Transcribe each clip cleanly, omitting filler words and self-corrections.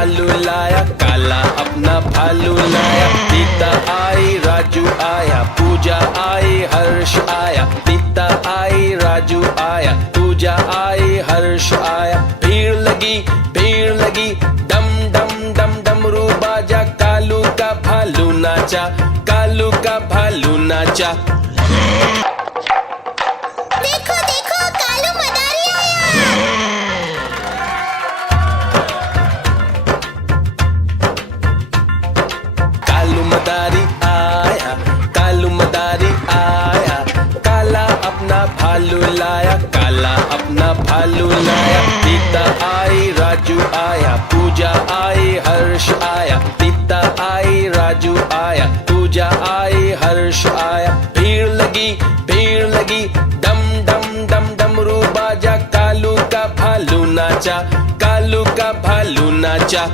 भालू लाया, काला अपना भालू लाया। सीता आई, राजू आया, पूजा आई, हर्ष आया। सीता आई, राजू आया, पूजा आई, हर्ष आया। भीड़ लगी, डम डम डम डमरू बाजा। कालू का भालू नाचा, कालू का भालू नाचा। देखो देखो कालू मदारी आया। कालू मदारी आया, कालू मदारी आया। काला अपना भालू लाया, काला अपना भालू लाया। सीता आई, राजू आया, पूजा आई, हर्ष आया। सीता आई, राजू आया, पूजा आई, हर्ष आया। भीड़ लगी, डम डम डम डमरू बाजा। कालू का भालू नाचा, कालू का भालू नाचा।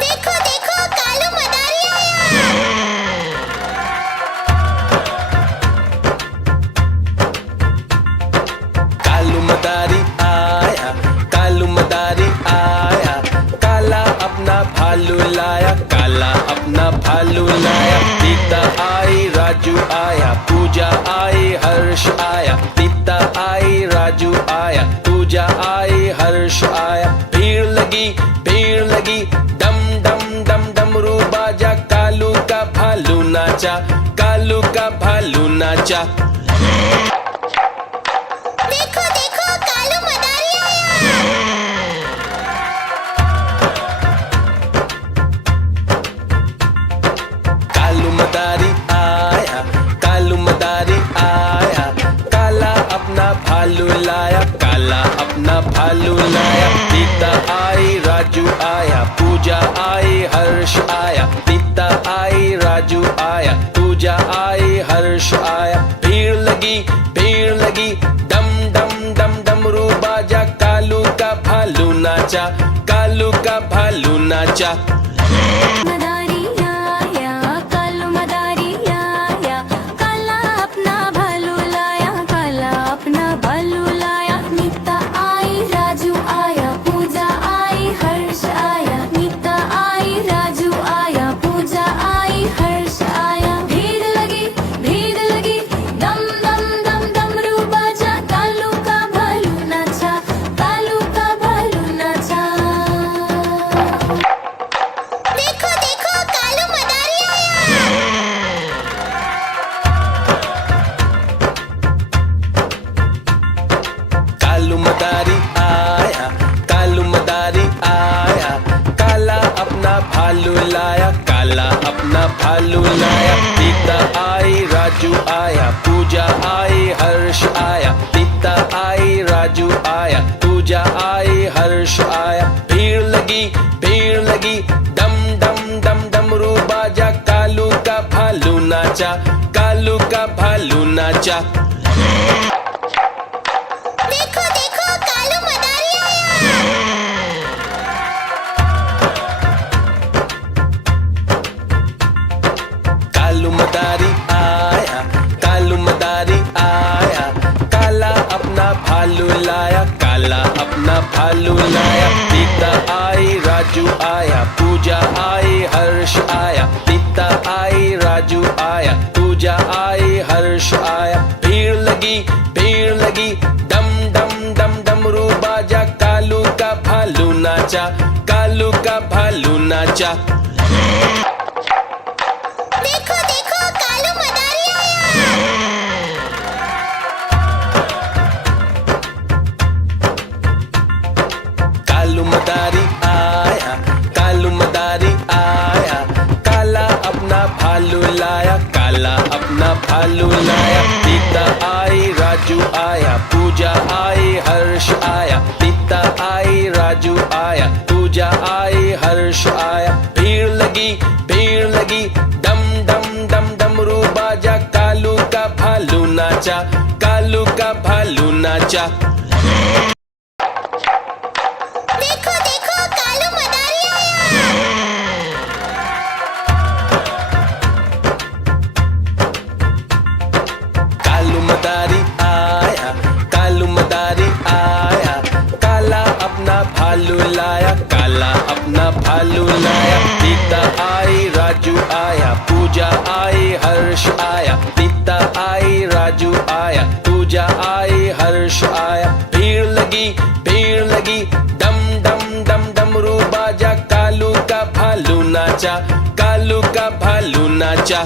देखो देखो कालू मदारी आया। कालू मदारी आया, कालू मदारी आया। काला अपना भालू लाया, काला अपना भालू लाया। सीता आई, राजू आया, पूजा आई, हर्ष आया। सीता आई, राजू आया, पूजा आई, हर्ष आया। भीड़ लगी, डम डम डम डमरू बाजा। कालू का भालू नाचा, कालू का भालू नाचा। देखो देखो कालू मदारी आया। कालू मदारी आया, कालू मदारी आया। काला अपना भालू लाया, काला अपना भालू लाया। सीता आई, राजू आया, पूजा आई, हर्ष आया। सीता आई, राजू आया, पूजा आई, हर्ष आया। भीड़ लगी, डम डम डम डमरू बाजा। कालू का भालू नाचा, कालू का भालू नाचा। मदारी आया, कालू मदारी आया। काला अपना भालू लाया, काला अपना भालू लाया। नीता आई, राजू आया, पूजा आई, हर्ष आया। नीता आई, राजू आया, पूजा आई, हर्ष आया। भीड़ लगी, दम दम दम डमरू बाजा। कालू का भालू नाचा, कालू का भालू नाचा। देखो देखो कालू मदारी आया। कालू मदारी आया, कालू मदारी आया। काला अपना भालू लाया, काला अपना भालू लाया। सीता आई, राजू आया, पूजा आई, हर्ष आया। सीता आई, राजू आया, पूजा आई, हर्ष आया। भीड़ लगी, डम डम डम डमरू बाजा। कालू का भालू नाचा, कालू का भालू नाचा। देखो देखो कालू मदारी आया। कालू मदारी आया, कालू मदारी आया। काला अपना भालू लाया, काला अपना भालू लाया। सीता आई, राजू आया, पूजा आई, हर्ष आया। सीता आई, राजू आया, पूजा आई, हर्ष आया। भीड़ लगी, डम डम डम डमरू बाजा। कालू का भालू नाचा, कालू का भालू नाचा। देखो देखो कालू मदारी आया। कालू मदारी आया, कालू मदारी आया। काला अपना भालू लाया, काला अपना भालू लाया। सीता आई, राजू आया, पूजा आई, हर्ष आया। सीता आई, राजू आया, पूजा आई, हर्ष आया। भीड़ लगी, डम डम डम डमरू बाजा। कालू का भालू नाचा, कालू का भालू नाचा। देखो देखो कालू मदारी आया। कालू मदारी आया, कालू मदारी आया। काला अपना भालू भालू लाया, काला अपना भालू लाया। सीता आई, राजू आया, पूजा आई, हर्ष आया। सीता आई, राजू आया, पूजा आई, हर्ष आया। भीड़ लगी, डम डम डम डमरू बाजा। कालू का भालू नाचा, कालू का भालू नाचा।